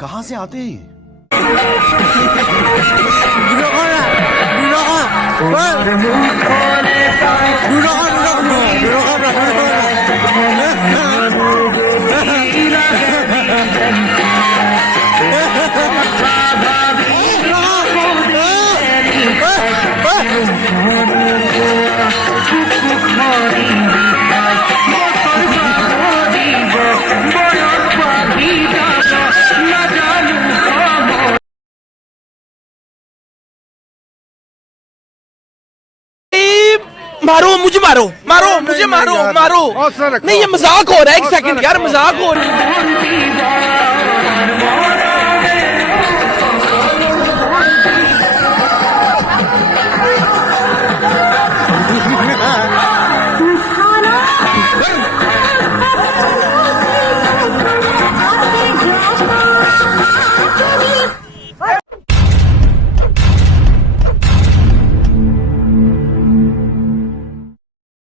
कहाँ से आते हैं ये? मारो मुझे, मारो मारो मुझे, मारो मारो। नहीं ये मजाक हो रहा है, एक सेकंड यार, मजाक हो रहा है।